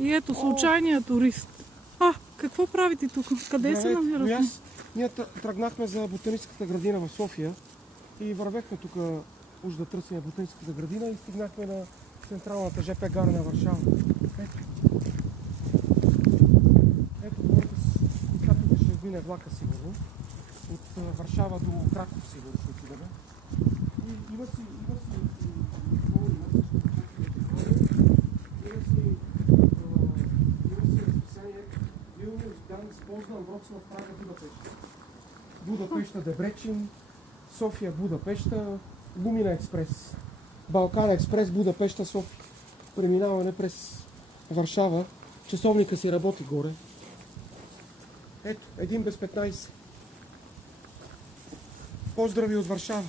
И ето случайният турист. Какво правите тук? Къде се намирате? Ние тръгнахме за ботаническата градина в София и вървехме тук уж да търсим ботаническата градина и стигнахме на централната ЖП гара на Варшава. Ето тук ще мине влака сигурно. От Варшава до Краков сигурно ще отидем. И има си разписание Вилнюс, Ганс, Познан, Вроцлав, Прага, Будапеща. Будапеща, Дебречин, София, Будапеща, Лумина експрес, Балкан експрес, Будапеща, София. Преминаване през Варшава. Часовника си работи горе. Ето, 1 без 15. Поздрави от Варшава!